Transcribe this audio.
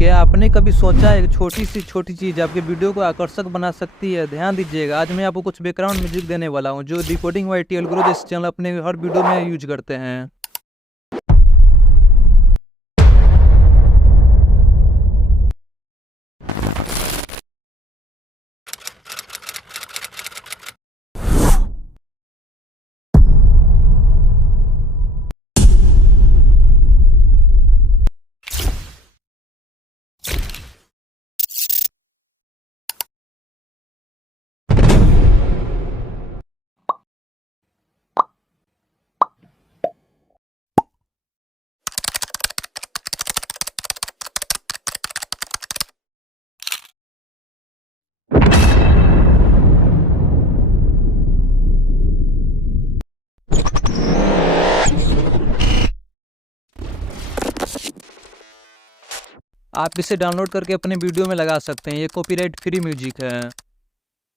क्या आपने कभी सोचा है छोटी से छोटी चीज़ आपके वीडियो को आकर्षक बना सकती है? ध्यान दीजिएगा, आज मैं आपको कुछ बैकग्राउंड म्यूजिक देने वाला हूँ जो डिकोडिंग वाईटीएल गुरु जैसे चैनल अपने हर वीडियो में यूज करते हैं। आप इसे डाउनलोड करके अपने वीडियो में लगा सकते हैं। ये कॉपीराइट फ्री म्यूजिक है।